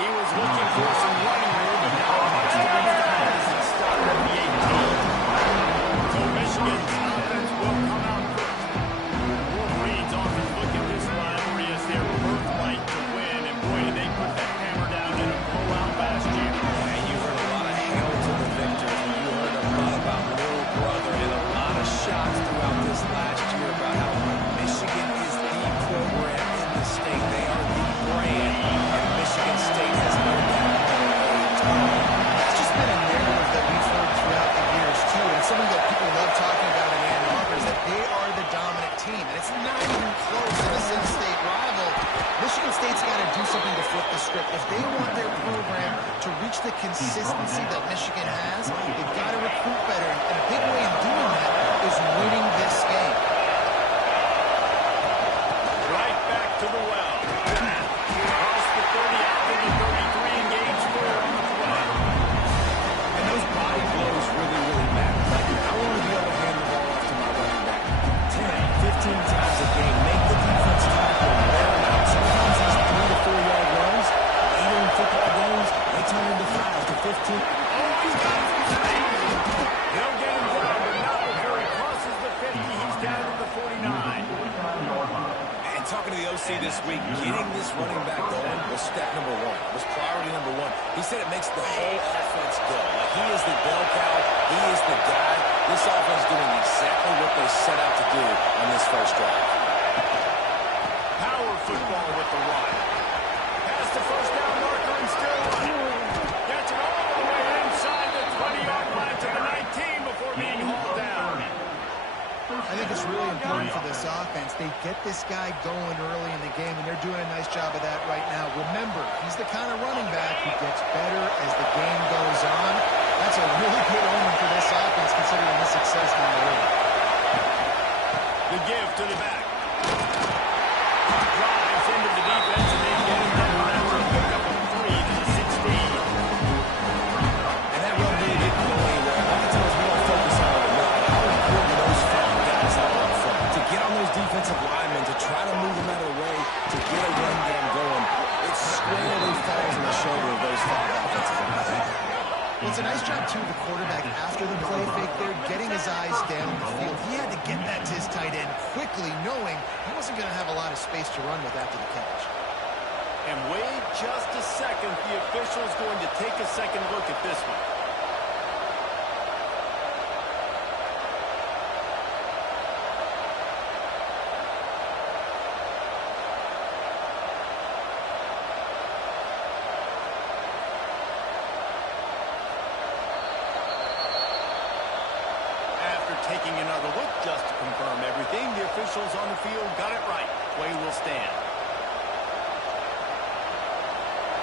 He was looking for some running room, but now he has to be found as he stopped at the 18. So Michigan's offense will come out first. Wolverines offense look at this rivalry as their birthright to win, and boy, did they put the hammer down in a blowout last year. And you heard a lot of hail to the victors. You heard a lot about little brother and a lot of shots throughout this last year about how Michigan is the program in the state. They are the brand, and Michigan State has known that all time. That's just been a narrative that we've heard throughout the years, too, and something that people love talking about in Ann Arbor is that they are the dominant team, and it's not even close in this in-state rival. Michigan State's got to do something to flip the script. If they want their program to reach the consistency that Michigan has, they've got to recruit better, and a big way in doing that is winning this game. Right back to the well. Across the 30 out to the 33, engaged for on the play. And those body blows really, really matter. Like, I want to be able to hand the ball off to my running back 10, 15 times a game. Make the defense tackle, wear them out. Sometimes these 3 to 4 yard runs, later in football games, they turn into 5 to 15. He'll get him down, but not before he crosses the 50. He's down to the 49. And talking to the OC this week, getting this running back going was step number 1, was priority number 1. He said it makes the whole offense go. Like, he is the bell cow, he is the guy. This offense doing exactly what they set out to do on this first drive. Power football with the run. Past the first down marker and still running. Gets it all the way inside the 20-yard line to the 19 before being hauled down. I think it's really important for this offense. They get this guy going early in the game, and they're doing a nice job of that right now. Remember, he's the kind of running back who gets better as the game goes on. That's a really good omen for this offense, considering the success down the road. The give to the back. Drives into the defense, and they get him down after a pickup of 3 to the 16. And that run really didn't go anywhere. That tells me don't focus on it enough. How important those 5 guys are up front. To get on those defensive linemen, to try to move them out of the way, to get a run game going, it squarely falls on the shoulder of those 5 offensive linemen. Well, it's a nice job, too, the quarterback, after the play fake there, getting his eyes down the field. He had to get that to his tight end quickly, knowing he wasn't going to have a lot of space to run with after the catch. And wait just a second. The official's going to take a second look at this one. Taking another look just to confirm everything, the officials on the field got it right. Play will stand.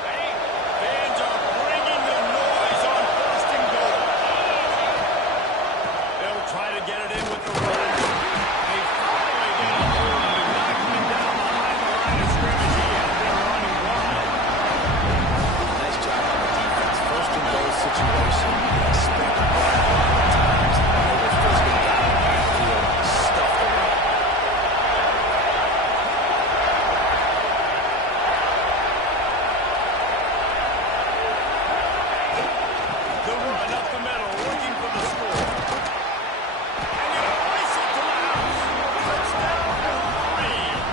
Fans are bringing the noise on first and goal. They'll try to get it in with the run. They finally get a hold of him, knocking him down behind the line of scrimmage. He has been running wild. Nice job on the defense. First and goal situation. You expect the ball a lot of times. They were physically down in the backfield, stuffed around. The run up the middle, looking for the score. And he'll race it to the house. Touchdown, Wolverines.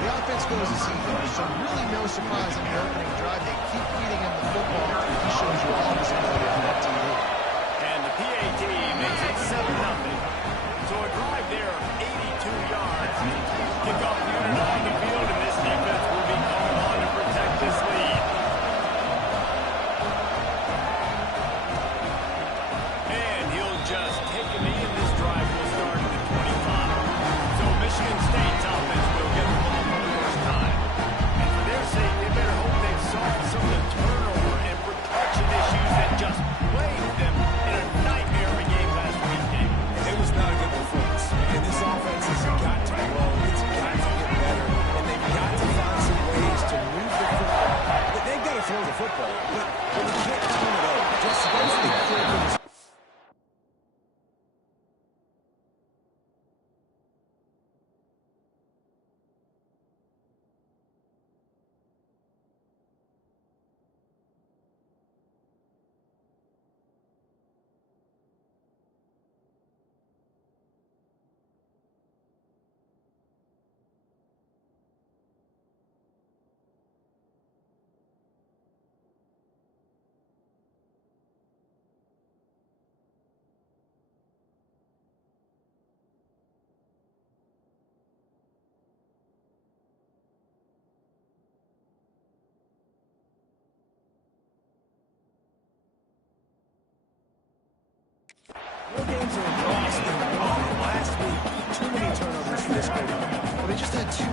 The offense goes to see him, so really no surprise in the opening drive. They keep feeding him the football. He shows you all his ability on that TV. And the PAT makes it 7-0. So a drive there of 82 yards. Kickoff unit on the field, and this defense will be called on to protect this lead. And he'll just take a knee, and this drive will start at the 25. So Michigan State's offense will get the ball for the first time. And for their sake, they better hope they've solved some of the turnover and protection issues that just plagued them in a nightmare of a game last weekend. It was not a good performance. And this offense has got to grow. It's got to get better. And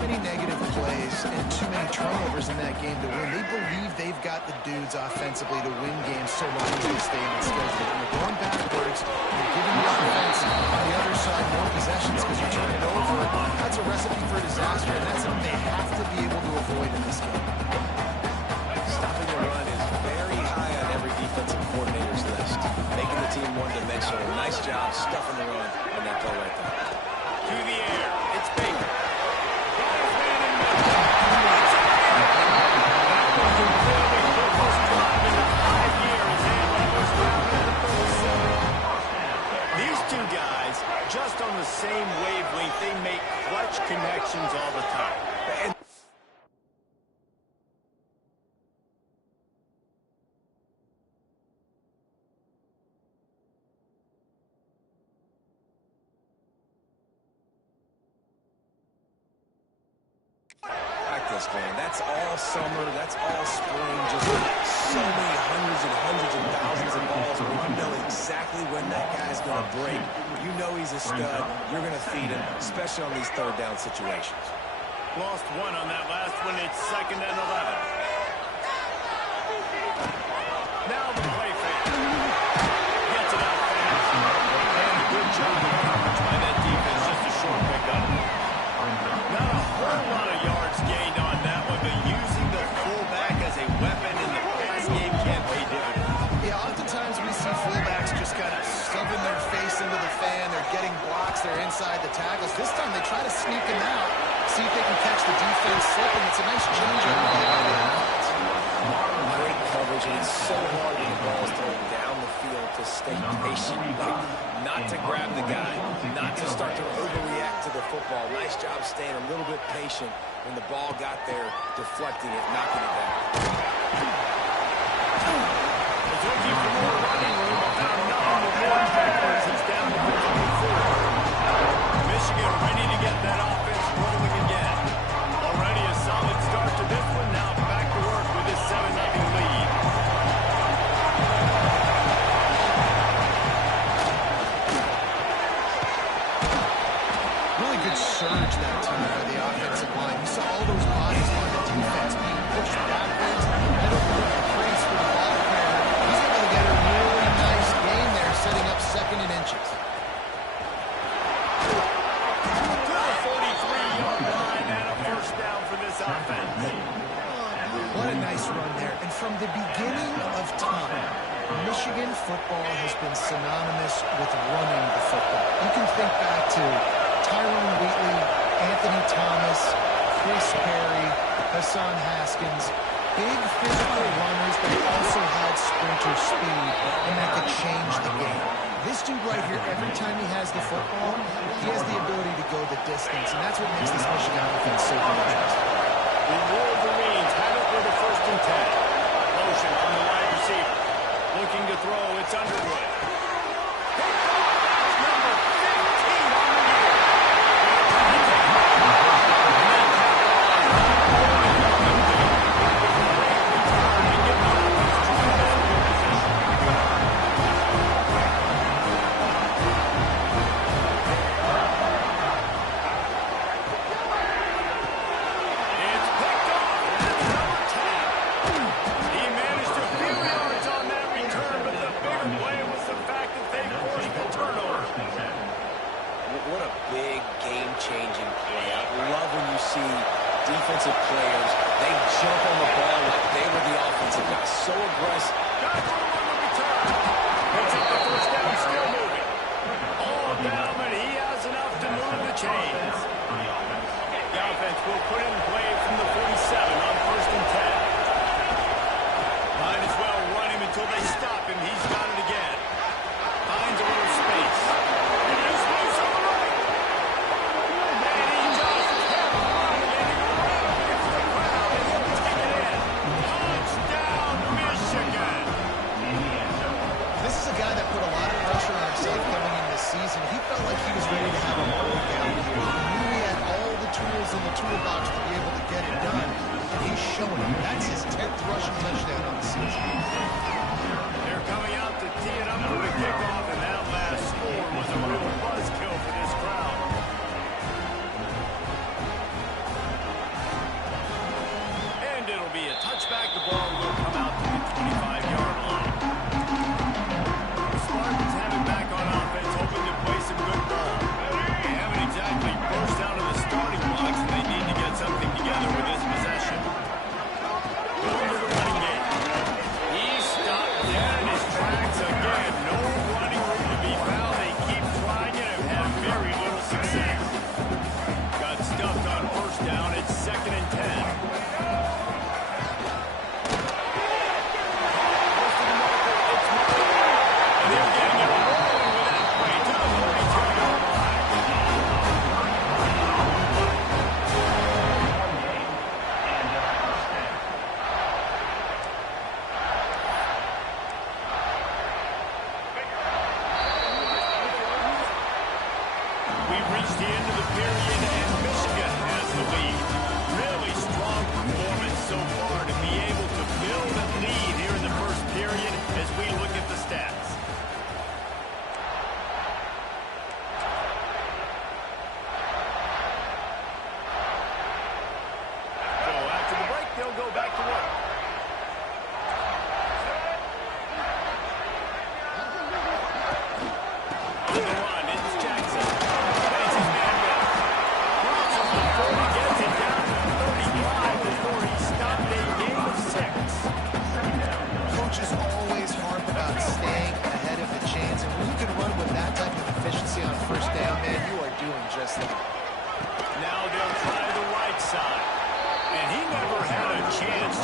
many negative plays and too many turnovers in that game to win. They believe they've got the dudes offensively to win games so long as they stay on schedule. When you're going backwards, and you're giving the offense on the other side more possessions because you're turning it over, that's a recipe for disaster, and that's something they have to be able to avoid in this game. Stopping the run is very high on every defensive coordinator's list. Making the team one-dimensional. Nice job stuffing the run on that play right there. To the air. It's Baker. These two guys, just on the same wavelength, they make clutch connections all the time. And Practice, man. That's all summer. That's all spring. Just so many hundreds and thousands of balls where you know exactly when that guy's going to break. You know he's a stud. You're going to feed him, especially on these third down situations. lost one on that last one. It's 2nd and 11. Now the play fake. Gets it out fast. And a good job of coverage by that defense. Just a short pickup. Not a whole lot of yards gained on that one, but using the fullback as a weapon in the pass game can't pay dividends. Yeah, oftentimes we see fullbacks just kind of shoving their face into the fan. They're getting blocks. They're inside the tackles. This time they try to sneak them out, see if they can catch the defense slipping. It's a nice change up by the offense. Great coverage, and it's so hard when the ball's thrown down the field to stay patient, like not to grab the guy, not to start to overreact to the football. Nice job staying a little bit patient when the ball got there, deflecting it, knocking it down. He's looking for more running room, but found nothing with more tackles. He's down to 54. Michigan ready to get that offense rolling again. Already a solid start to this one. Now back to work with his 7-0 lead. Really good surge that time by the offensive line. You saw all those bodies on the defense being pushed backwards. That opened up the crease for the ball carrier. He's able to get a really nice gain there, setting up 2nd and inches. To the 43-yard line and a first down for this offense. What a nice run there. And from the beginning of time, Michigan football has been synonymous with running the football. You can think back to Tyrone Wheatley, Anthony Thomas, Chris Perry, Hassan Haskins. Big physical runners, but also had sprinter speed, and that could change the game. This dude right here, every time he has the football, he has the ability to go the distance, and that's what makes this Michigan offense so interesting. The Wolverines have it with a 1st and 10. Motion from the wide receiver. Looking to throw, it's Underwood. Number 15 on the year. It's picked off. That's number 10. He managed a few yards on that return, but the bigger play was the fact that they forced the turnover. What a big game-changing play. I love when you see defensive players, they jump on the ball like they were the offensive guys. So aggressive. Got room on the return. Picks up the first down, still moving. All down, but he has enough to move the chains. The offense will put in play from the 47 on 1st and 10. Might as well run him until they stop him. He's got it again. Finds a little space. And he's loose on the right. And he just kept on getting around into the crowd, and he'll take it in. Touchdown, Michigan. This is a guy that put a lot of pressure on himself coming into this season. He felt like he was ready to have a breakout here. He knew he had all the tools in the toolbox to be able to get it done, and he's showing it. That's his 10th rushing touchdown on the season. They're coming out to tee it up for the kickoff, and that last score was a real buzzkill for this crowd.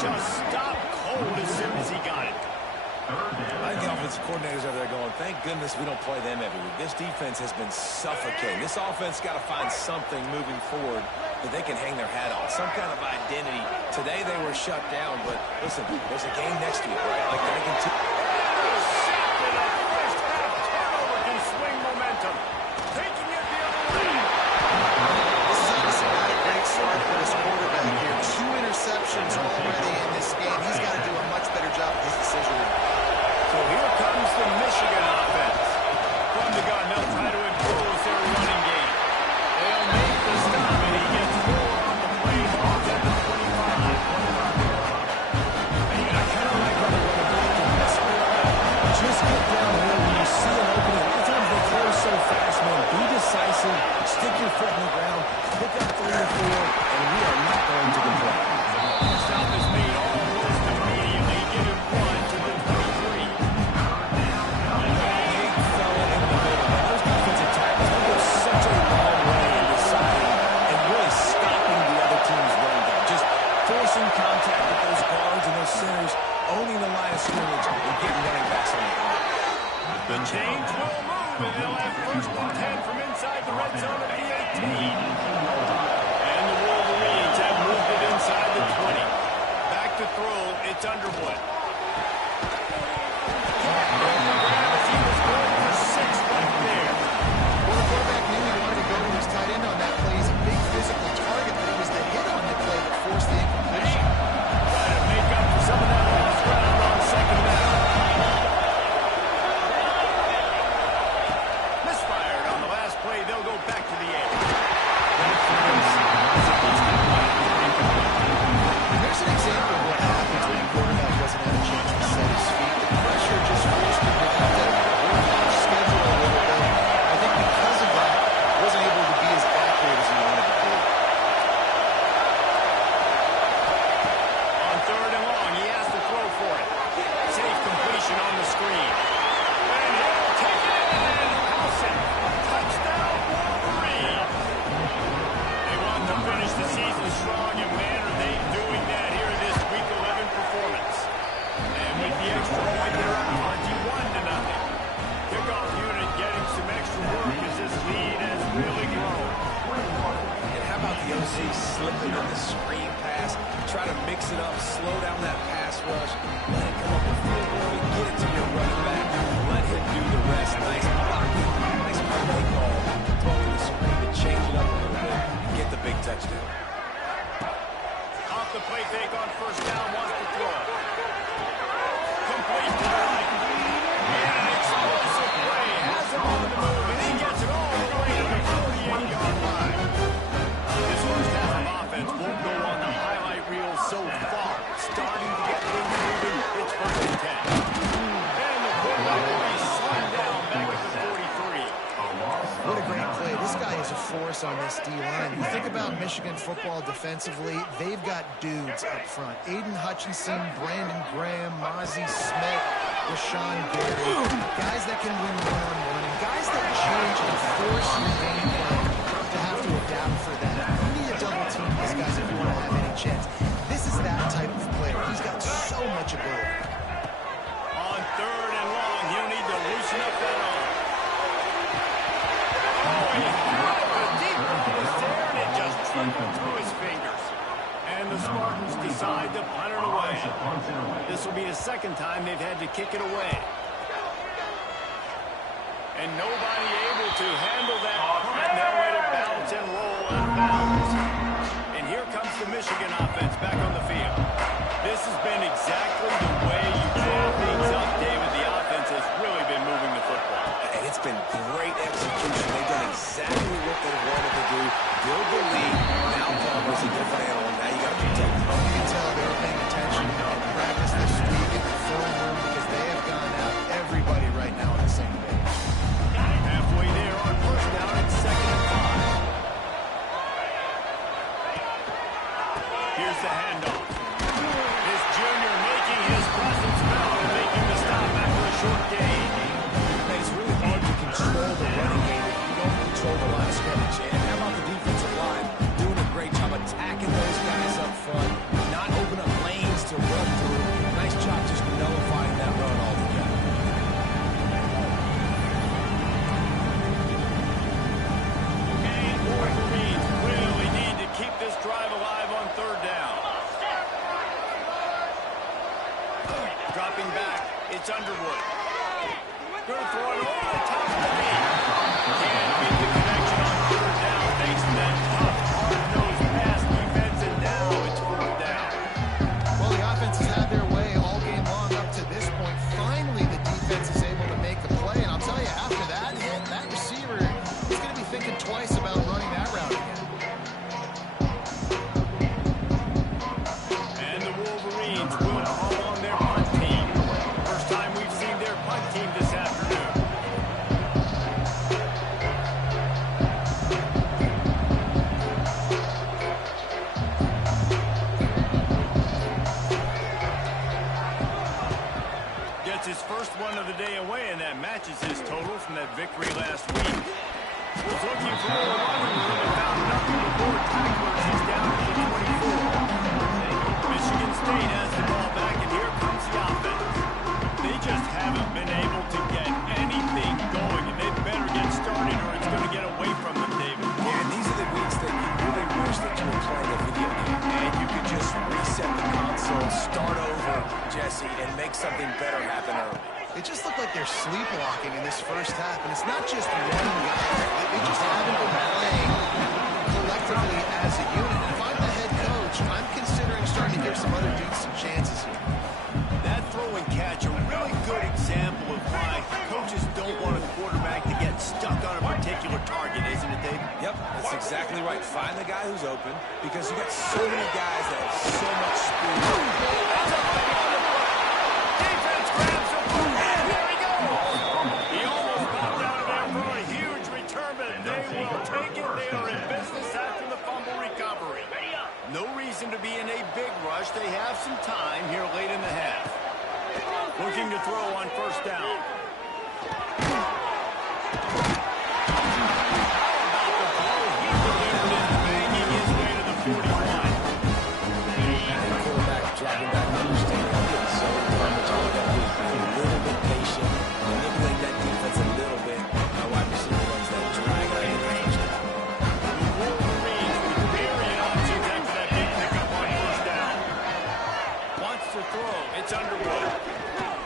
just stopped cold as soon as he got it. I think the offensive coordinators over there going, thank goodness we don't play them every week. This defense has been suffocating. This offense got to find something moving forward that they can hang their hat on, some kind of identity. Today they were shut down, but listen, there's a game next week, right? Like they can First half turnover can swing momentum. Taking it the other way. This is obviously not a great start for this quarterback here. 2 interceptions already in this game. He's got to do a much better job with his decision making. So here comes the Michigan offense. From the gun, they'll try to impose their running game. They'll make the stop, and he gets 4 on the play. Ball's at the 25. I kind of like how they run it back and mess around. Just get downhill when you see an opening. A lot of times they close so fast, man. Be decisive, stick your foot in the ground, pick up 3 or 4, and we are not going to complain. The stop is made almost immediately. Give him 1 to the 23. Big fella in the middle. Man, those defensive tackles, they go such a long way in deciding and really stopping the other team's run game. Just forcing contact with those guards and those centers, owning the line of scrimmage, and getting running backs on the ground. The change will move, and they'll have 1st and 10 from inside the red zone at the 18. And the Wolverines have moved it inside the 20. Back to throw, it's Underwood. He was going for 6 right there. Well, the quarterback knew he wanted to go to his tight end on that play. He's a big physical target, but it was the hit on the play that forced the incompletion. Try to make up for some of that lost ground on 2nd down. Misfired on the last play. They'll go back to the air. Here's an example of what happens when a quarterback doesn't have a chance to set his feet. The pressure just forced him to have to work off schedule a little bit. I think because of that, he wasn't able to be as accurate as he wanted to be. On 3rd and long, he has to throw for it. Safe completion on the screen. And he'll take it and house it. Touchdown, Wolverine. They want to finish the season strong, and man, are they doing that here in this Week 11 performance. And with the extra point, they're up 21-0. Kickoff unit getting some extra work as this lead has really grown. And how about the OC slipping on the screen pass? Try to mix it up, slow down that pass rush, let it come up the field early, get it to your running back, let him do the rest. Nice blocking, nice play call, throwing the screen to change it up a little bit and get the big touchdown. Off the play fake on 1st down, wants to throw. Complete to the right. And an explosive play has him on the move, and he gets it all the way to the 48-yard line. This first half of offense won't go on the highlight reel so far. Starting to get things moving. It's 1st and 10. And the quarterback will be slammed down back at the 43. What a great play. This guy is a force on this D-line. You think about Michigan football defensively, they've got dudes up front. Aiden Hutchinson, Brandon Graham, Mozzie Smith, Rashawn Gary. Guys that can win one-on-one, and guys that change and force your game plan to have to adapt for that. You need to double team these guys if you want to have any chance. This is that type of player. He's got so much ability. On 3rd and long, he'll need to loosen up that arm. Oh, he threw it. The deep ball was there, and it just trickled through his fingers. And the Spartans decide to punt it away. This will be the 2nd time they've had to kick it away. And nobody able to handle that punt. They'll let it bounce and roll out of bounds. And here comes the Michigan offense back on the field. This has been exactly the way you jam things up, David. The offense has really been moving the football. And it's been great execution. They've done exactly what they wanted to do. Build the lead. Now Palmer's a different animal. Now you got to protect him. You can tell they were paying attention and practice this week in the film room because they have gone out everybody right now on the same page. Halfway there on 1st down, it's 2nd and 5. Here's the handoff. This junior making his presence felt and making the stop after a short gain. And it's really hard to control the running game if you don't control the line of scrimmage. And how about the defensive line doing a great job attacking those guys up front, not open up lanes to Dropping back, it's Underwood. Good throw it over the top of the knee. Can't beat the connection on third down thanks to that tough, hard-nosed pass defense, and now it's fourth down. Well, the offense has had their way all game long up to this point. Finally, the defense is able to make a play, and I'll tell you, after that hit, that receiver is going to be thinking twice about running that route again. And the Wolverines will call on their punt team. First time we've seen their punt team this afternoon. Gets his first one of the day away, and that matches his total from that victory last week. Was looking for more running room and found nothing before tacklers. He's down to the 24. Michigan State has the ball back, and here comes the offense. They just haven't been able to get anything going, and they better get started or it's going to get away from them, David. Yeah, and these are the weeks that you really wish that you were playing a video game, and you could just reset the console, start over, Jesse, and make something better happen early. It just looked like they're sleepwalking in this first half, and it's not just one guy. They just haven't been playing collectively as a unit. And if I'm the head coach, I'm considering starting to give some other dudes some chances here. That throw and catch, a really good example of why coaches don't want a quarterback to get stuck on a particular target, isn't it, Dave? Yep, that's exactly right. Find the guy who's open, because you got so many guys that have so much speed. Defense grabs him. And there he goes. He almost popped out of there for a huge return, but they will take it. They are in business after the fumble recovery. No reason to be in a big rush. They have some time here late in the half. Looking to throw on first down. About the blow he delivered in, banging his way to the 41. And quarterback dropping back, understand I'm getting so done with all that. Be a little bit patient, manipulate that defense a little bit. My wide receiver runs that drag right in the first down. The Wolverines with myriad options after that big pickup on first down. Wants to throw. It's Underwood.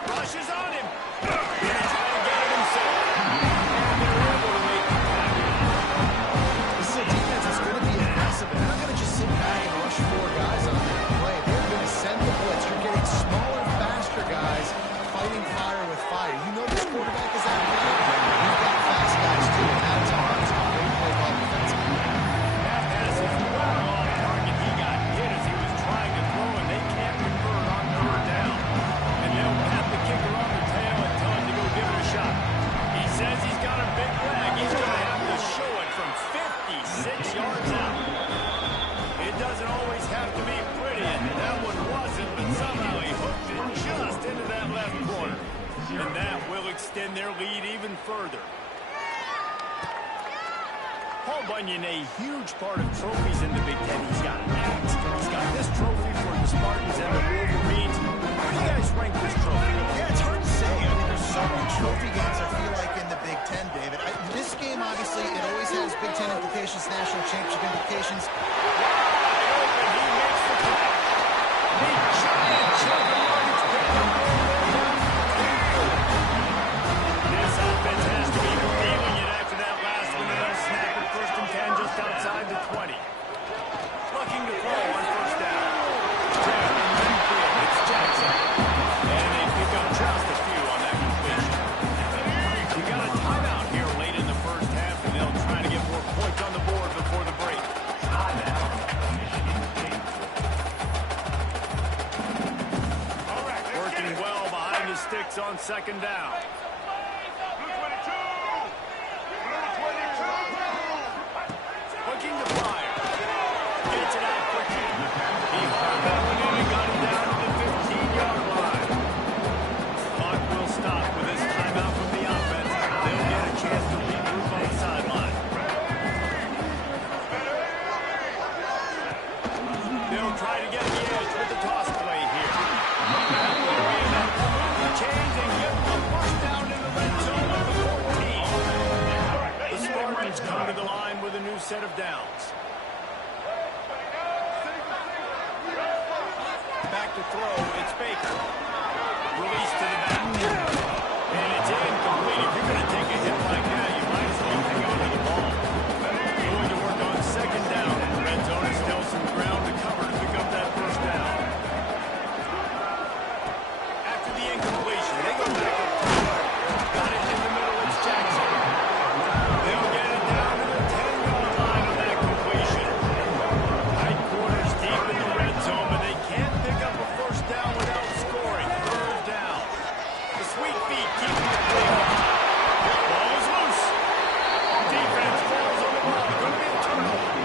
Rushes on him. Gonna try to get it himself. And they're able to make the tackle. This is a defense that's going to be aggressive. They're not going to just sit back and rush four guys on their play. They're going to send the blitz. You're getting smaller, faster guys fighting fire with fire. You know this quarterback is athletic. You've got fast guys, too. And that's a great play call defensively. That pass is well off target. He got hit as he was trying to throw, and they can't convert on third down. And they'll pat the kicker on the tail and tell him to go give it a shot. He says he's got a big leg. He's going to have to show it from 56 yards out. It doesn't always have to be pretty, and that one wasn't, but somehow he hooked it just into that left corner. And that will extend their lead even further. Paul Bunyan, a huge part of trophies in the Big Ten. He's got X. He's got this trophy for the Spartans and the Wolverines. Where do you guys rank this trophy? Yeah, it's hard to say. I mean, there's so many trophy games, I feel like, in the Big Ten, David. This game, obviously, it always has Big Ten implications, national championship implications. He makes the play. The giant chunk of yardage picked up. This offense has to be feeling it after that last one. They'll snap it first and 10 just outside the 20. Looking to throw on first down. Down in midfield, it's Jackson. And they pick up just a few on that completion. We got a timeout here late in the first half, and they'll try to get more points on the board before the break. Working well behind the sticks on second down. Looking to fire. Gets it out quickly. He hauled that one in and got it down to the 15-yard line. Clock will stop with this timeout from the offense. They'll get a chance to regroup on the sideline. They'll try to get the edge with the toss play here. That will be enough to move the chains and give them a push down in the red zone at the 14. The Spartans come to the line with a new set of downs. Back to throw, it's Baker. race to the back. And it's incomplete. If you're going to take a hit like that, you might as well hang on to the ball. Going to work on second down in the red zone. Still some ground to cover to pick up that first down. After the incompletion, they go back up top. Got it in the middle. It's Jackson. They'll get it down to the 10-yard line on that completion. Tight quarters deep in the red zone, but they can't pick up a first down without scoring. Third down. The sweet feet keeping the play on. Ball is loose. Defense falls on the ball. Going to be a turnover.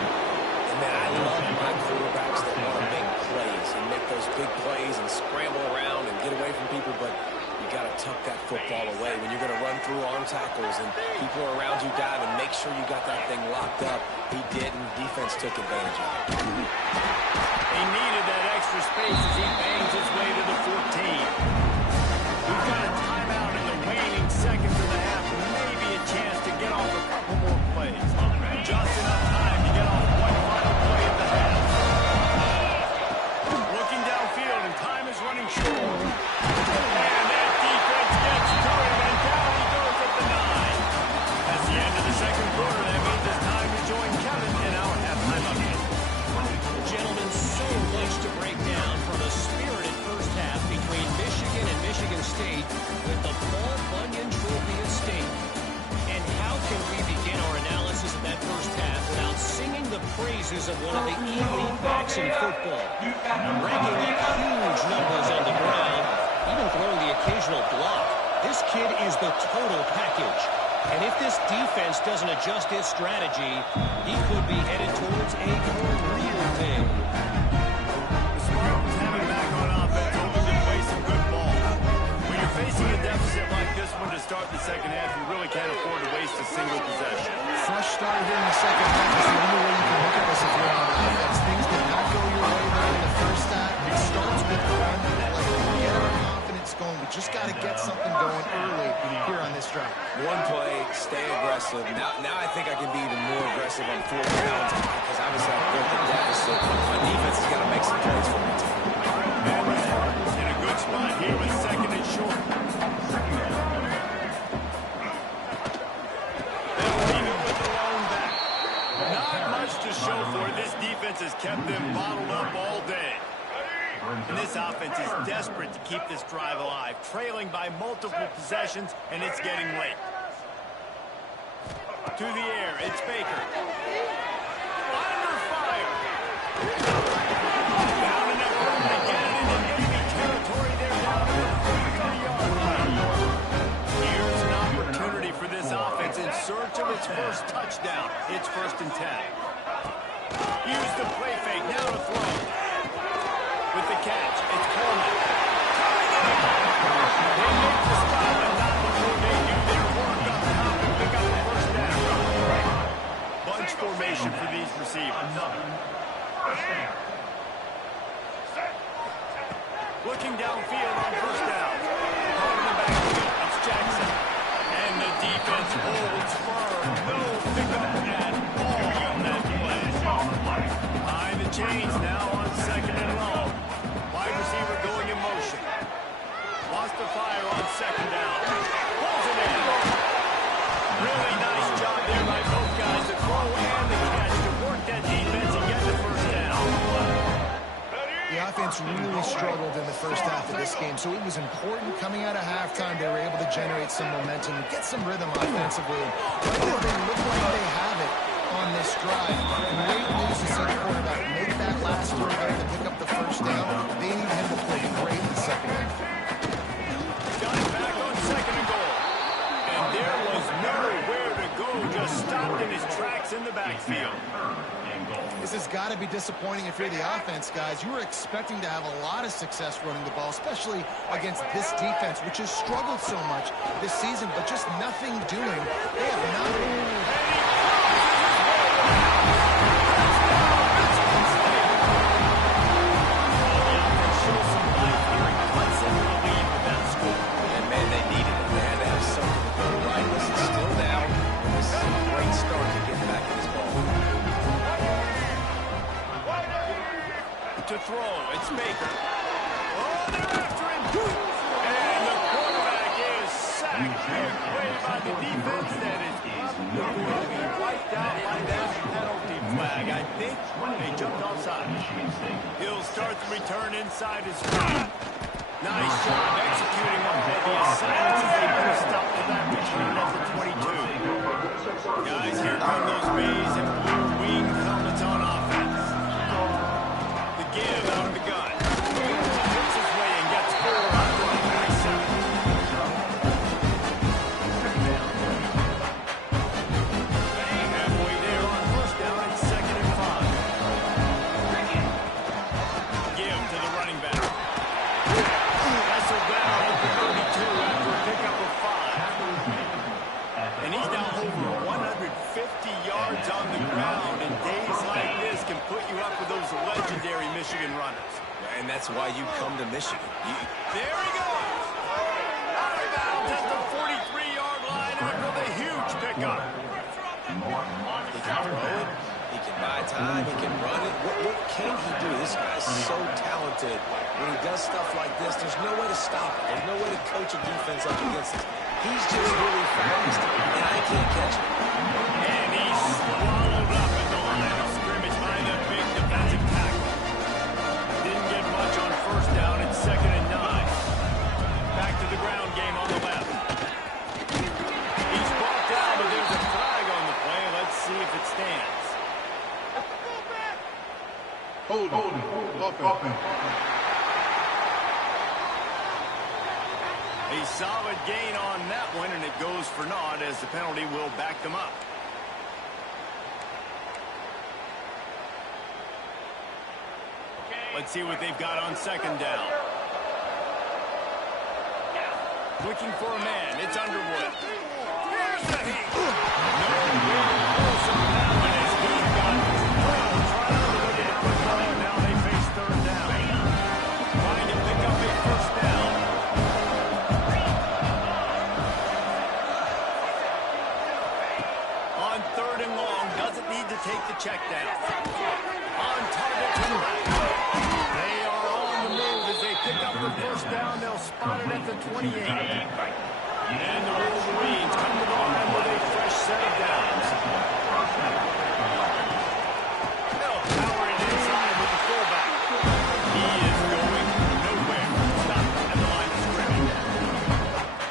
And man, I love my quarterbacks that want to make plays and make those big plays and scramble around and get away from people, but you got to tuck that football away. When you're going to run through arm tackles and people are around you diving, make sure you got that thing locked up. He didn't. Defense took advantage of it. He needed that extra space as he bangs his way to the 14. We've got a timeout in the waning seconds of the half. Maybe a chance to get off a couple more plays. Just enough time to get off one final play of the half. Looking downfield, and time is running short. And that defense gets to him, and down he goes at the 9. That's the end of the second quarter. That means it's time to join Kevin in our halftime update. Gentlemen, so much to break down from a spirited first half between Michigan and Michigan State with the Paul Bunyan Trophy at stake. And how can we begin our analysis of that first half without singing the praises of one of the elite backs in football? Racking up huge numbers on the ground, even throwing the occasional block. This kid is the total package. And if this defense doesn't adjust its strategy, he could be headed towards a career day. The Spartans have it back on offense, hoping to play some good ball. When you're facing a deficit like this one to start the second half, you really can't afford to waste a single possession. Fresh start here in the second half is the only way you can look at this if you're on offense. Things did not go your way there in the first half. It starts with one play. Get our confidence going. We just got to get something going early here on this drive. One play, stay aggressive. Now I think I can be even more aggressive on fourth downs because obviously I've built a deficit. My defense has got to make some plays for me too. And the Spartans in a good spot here with second and short. They'll leave it with the lone back. Not much to show for it. This defense has kept them bottled up all day. And this offense is desperate to keep this drive alive, trailing by multiple possessions, and it's getting late. To the air, it's Baker. Under fire. Down in that room to get it into enemy territory. They're down to the 30-yard line. Here's an opportunity for this offense in search of its first touchdown. It's 1st and 10. Use the play fake, now to throw. With the catch, it's Coleman. They make the stop, and not before they do their work up top and pick up the first down. Bunch formation for these receivers. Looking downfield on first down. Caught in the backfield, it's Jackson. And the defense holds firm. No pickup at all on that play. Behind the chains now on second and long. Wide receiver going in motion. Wants to fire on second down. Pulls it in. Really nice job there by both guys, the throw and the catch, to work that defense and get the first down. The offense really struggled in the first half of this game, so it was important coming out of halftime they were able to generate some momentum and get some rhythm offensively. Right now they look like they have it on this drive. Great news to see the quarterback make that last throw there to pick up the first down. They need him to play great in the second half. Got it back on second and goal. And there was nowhere to go, just stopped in his tracks in the backfield. This has got to be disappointing if you're the offense, guys. You were expecting to have a lot of success running the ball, especially against this defense, which has struggled so much this season, but just nothing doing. They have not. And man, they needed it. They had to have something to go right. This is still down. This is a great start to get back to this ball. To throw, it's Baker. Oh, they're after him. And the The defense that is going to be wiped out by that penalty flag. I think they jumped offside. He'll start the return inside his 5. Nice job executing on the assignments as they put a stop to that return at the 22. Guys, here come those maize and blue wing helmets on offense. The give out of the gun. Hits his way and gets 4 after the 27. Halfway there on first down, it's 2nd and 5. Give to the running back. Wrestled down at the 32 after a pickup of 5. And he's now over 150 yards on the ground, and days like this can put you up with those legendary Michigan runners. And that's why you come to Michigan. There he goes! Out of bounds at the 43-yard line after the huge pickup. He can throw it, he can buy time, he can run it. What can he do? This guy's so talented. When he does stuff like this, there's no way to stop it. There's no way to coach a defense up against it. He's just really fast, and I can't catch him. And he's swallowed up at the line of scrimmage by the big defensive tackle. Didn't get much on first down. It's 2nd and 9. Back to the ground game on the left. He's brought down, but there's a flag on the play. Let's see if it stands. Hold on. A solid gain on that one, and it goes for naught as the penalty will back them up. Let's see what they've got on 2nd down. Looking for a man. It's Underwood. Here's the heat. No real close on that one as he's got trying to look at it quickly, and now they face 3rd down. Trying to pick up a first down. On 3rd and long, doesn't need to take the check down. On target to the right. They are on the move as they pick up the first down. They'll spot it at the 28. And the Wolverines come to the line with a fresh set of downs. They'll power it inside with the fullback. He is going nowhere. Stop at the line of scrimmage.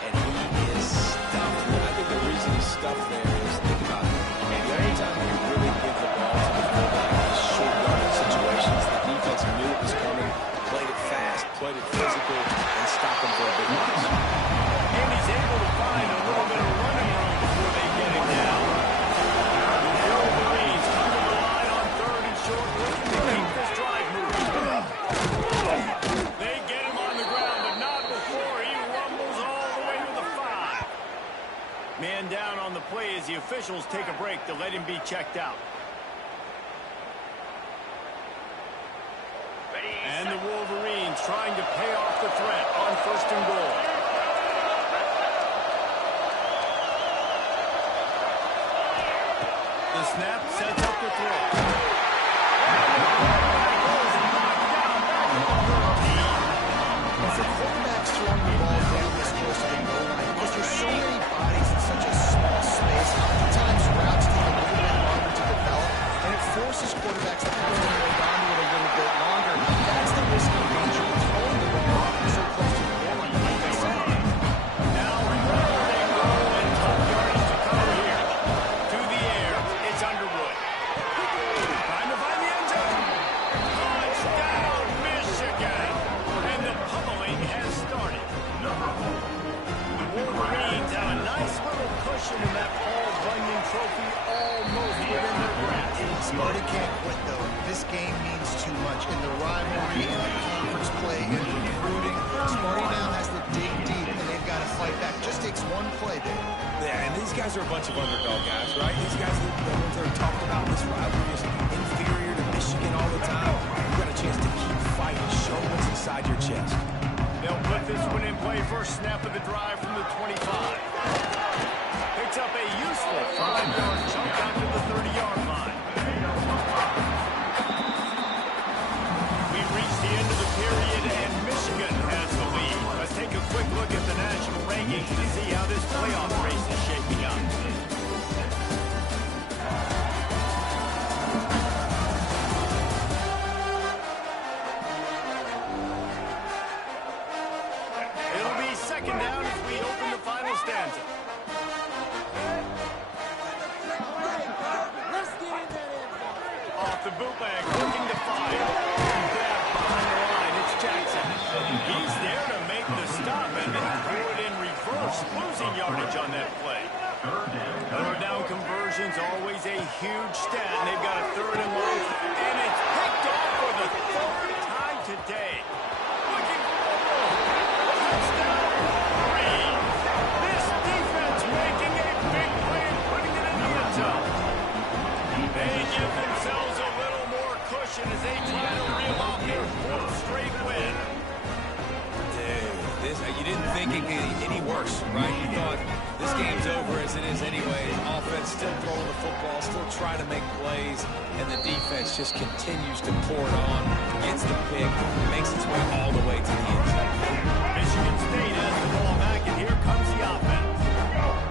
And he is stuffed. I think the reason he's stuffed there is, think about it. The only time you really give the ball to the fullback in short yardage situations, the defense knew it was coming, played it fast, played it physical, and stopped him for a big loss. And he's able to find a little bit of running room before they get him down. The Wolverines come to the line on 3rd and short, looking to keep this drive moving. They get him on the ground, but not before he rumbles all the way to the 5. Man down on the play as the officials take a break to let him be checked out. And the Wolverines trying to pay off the threat on 1st and goal. The snap sets up the throw. If the quarterback's throwing the ball down this close to the goal line, because there's so many bodies in such a small space, oftentimes routes take a little bit longer to develop, and it forces quarterbacks to have to hold on to it a little bit longer. That's the risk and danger of throwing the ball so close to the goal line, like I said. Now, remember they go and tough yardage to cover here. To the air, it's Underwood. Trying to find the end zone. Touchdown, Michigan! And the pummeling has started. The Wolverines have a nice little cushion in that Paul Bunyan Trophy almost within their grasp. Sparty can't quit, though. This game means too much in the rivalry, in the conference play, in recruiting. Sparty now has to dig deep, and they've got to fight back. Just takes one play, Dave. Yeah, and these guys are a bunch of underdog guys, right? These guys, the ones that are talking about this rivalry is inferior to Michigan all the time. You got a chance to keep fighting, show what's inside your chest. They'll put this one in play. First snap of the drive from the 25. Picks up a useful 5-yard chunk out to the 30-yard line. We've reached the end of the period, and Michigan has the lead. Let's take a quick look at the national rankings to see how this playoff race is shaping second down as we open the final stanza. Off the bootleg, looking to fire. Back behind the line, it's Jackson. He's there to make the stop, and he threw it in reverse, losing yardage on that play. Third down conversion's always a huge stat, and they've got a third and long, and it's picked off for the third time today. Looking for touchdown, 3. This defense making a big play and putting it in the end zone. They give themselves a little more cushion as they try to reel off their 4th straight win. Dude, you didn't think it could get any worse, right? You thought this game's over as it is anyway. Offense still throwing the football, still trying to make plays, and the defense just continues to pour it on, gets the pick, makes its way all the way to the end zone. Michigan State has the ball back, and here comes the offense.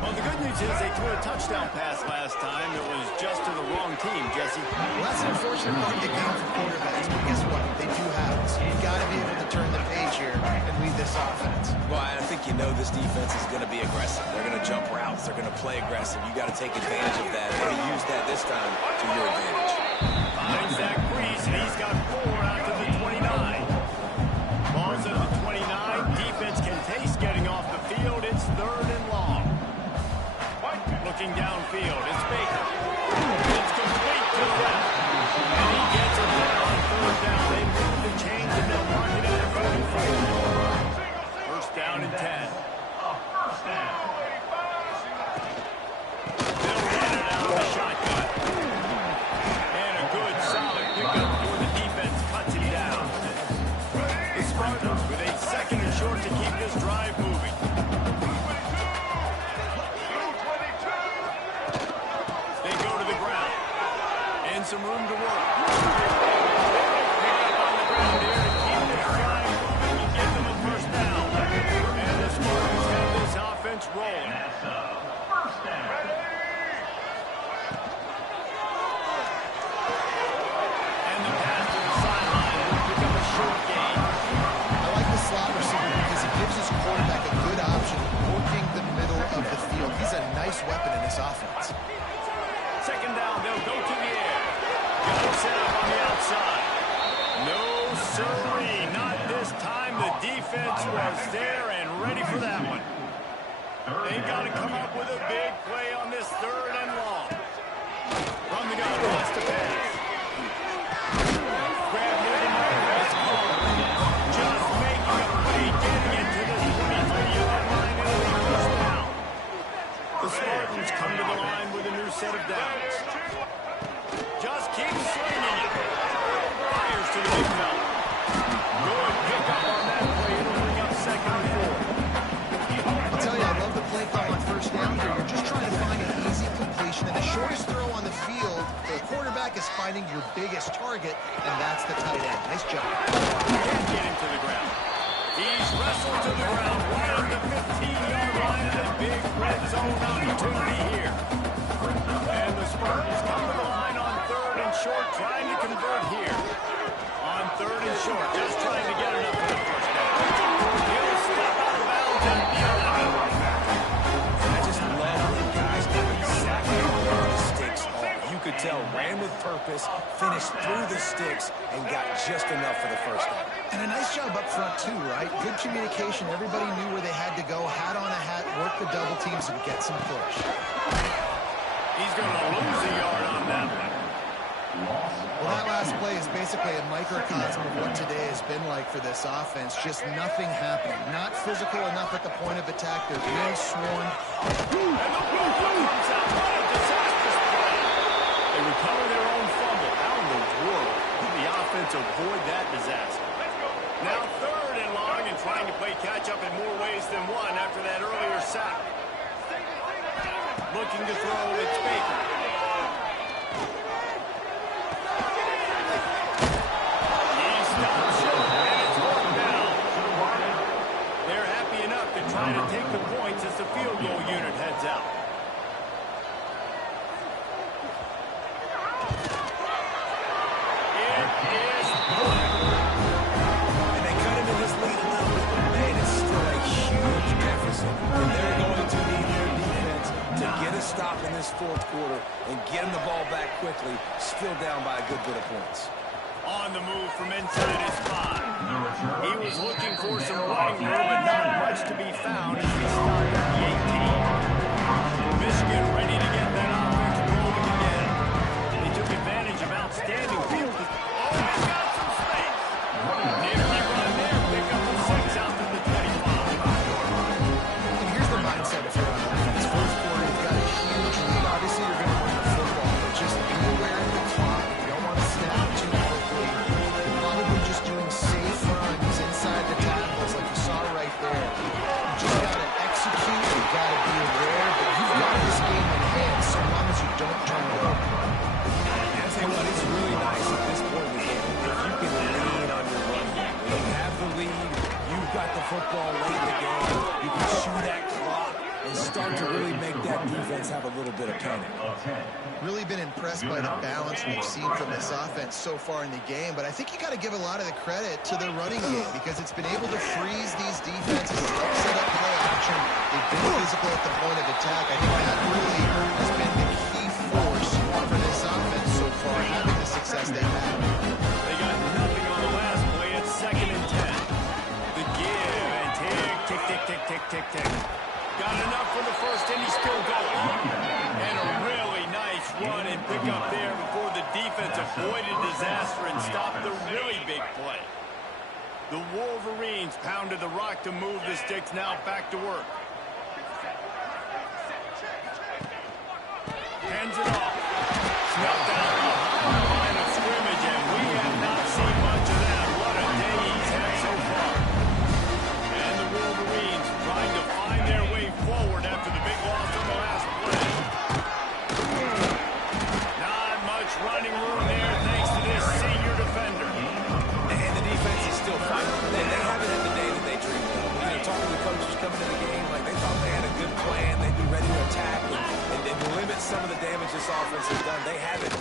Well, the good news is they threw a touchdown pass last time. It was just to the wrong team, Jesse. Well, that's an unfortunate part of the game for quarterbacks, but guess what? They do have it. So you've got to be able to turn the page here and lead this offense. Well, I think you know this defense is going to be aggressive. They're going to jump routes. They're going to play aggressive. You got to take advantage of that. Maybe use that this time to your advantage. Finds Zach Brees, and he's got 4 out to the 29. Ball's at the 29. Defense can taste getting off the field. It's third and long. Looking downfield, it's Baker. It's complete to the left. And he gets it there on third down. They move the chains, and they'll mark it at 44. First down and 10. They'll run it out of the shotgun. And a good, solid pickup before the defense cuts him down. The Spartans with a second and short to keep this drive moving. They go to the ground. And some room to work. Pick up on the ground here to keep this drive moving and give them a first down. And the Spartans have this offense rolling. And the pass to the sideline will pick up a short gain. I like the slot receiver because he gives his quarterback a good option working the middle of the field. He's a nice weapon in this offense. Second down, they'll go to the air. Got it set up on the outside. No, sirree, not this time. The defense was there and ready for that one. They got to come up with a big play on this third and long. From the gun, wants to pass. Grab moving it's caught. Just making a play, getting it to the 23-yard line and a first down. The Spartans come to the line with a new set of downs. Just keep swinging it. Fires to the big fella. Good pickup on that play. It'll bring up second and 4. I'll tell you, I love the play call on first down here. You're just trying to find an easy completion, and the shortest throw on the field, the quarterback is finding your biggest target, and that's the tight end. Nice job. Can't get him to the ground. He's wrestled to the ground right at the 15-yard line, and a big red zone opportunity here. And the Spartans come to the line on third and short, trying to convert here. On third and short, just trying to get enough for the first down. He'll step out of bounds at the 11. I just love when guys get exactly where the sticks are. You could tell, ran with purpose, finished through the sticks, and got just enough for the first down. And a nice job up front, too, right? Good communication. Everybody knew where they had to go. Hat on a hat, work the double teams, and get some push. He's going to lose a yard on that one. Well, that last play is basically a microcosm of what today has been like for this offense. Just nothing happening. Not physical enough at the point of attack. They're being swarmed. And the ball comes out. What a disastrous play. They recover their own fumble. How in the world did the offense avoid that disaster? Now third and long and trying to play catch-up in more ways than one after that earlier sack. Looking to throw, it's Baker. He stops short, and it's going down. They're happy enough to try to take the points as the field goal unit heads out. It is good. And they cut into this lead a little bit, but man, it's still a huge this fourth quarter and getting the ball back quickly, still down by a good bit of points. On the move from inside his 5. He was looking for some running room, but not much to be found as he stopped at the 18. Michigan ready to get that offense rolling again. They took advantage of outstanding field. Oh, he's got some space. Nifty run there. Pick up the 6 out to the 25. And here's the mindset if you're on offense. First quarter, you've got a huge lead. Obviously, you're going to win the football, but just be aware of the clock. You don't want to snap too quickly. You're probably just doing safe runs inside the tackles like you saw right there. You just got to execute. You've got to be aware, but you've got this game in hand so long as you don't turn it over. I tell you what, it's really nice at this point in the game if you can lean on your run game. When you have the lead, you've got the football late in the game, you can chew that clock and start to really make that defense have a little bit of panic. Really been impressed by the balance we've seen from this offense so far in the game, but I think you got to give a lot of the credit to their running game because it's been able to freeze these defenses, set up play action. They've been physical at the point of attack. I think that really has been the key force for this offense so far, having the success they've had. They got nothing on the last play. It's 2nd and 10. The give and tick, tick, tick, tick, tick, tick, tick. Got enough for the first, and he's still going. And a really nice run and pick up there before the defense avoided disaster and stopped the really big play. The Wolverines pounded the rock to move the sticks. Now back to work. Hands it off. Snuffed out behind the line of scrimmage, and we have not seen much of that. What a day he's had so far. And the Wolverines trying to find their way forward after the big loss on the last play. Not much running room there thanks to this senior defender. And the defense is still fighting. They haven't had the day that they dreamed of. You know, talking to the coaches coming into the game, like they thought they had a good plan. They'd be ready to attack and limit some of the damage this offense has done. They haven't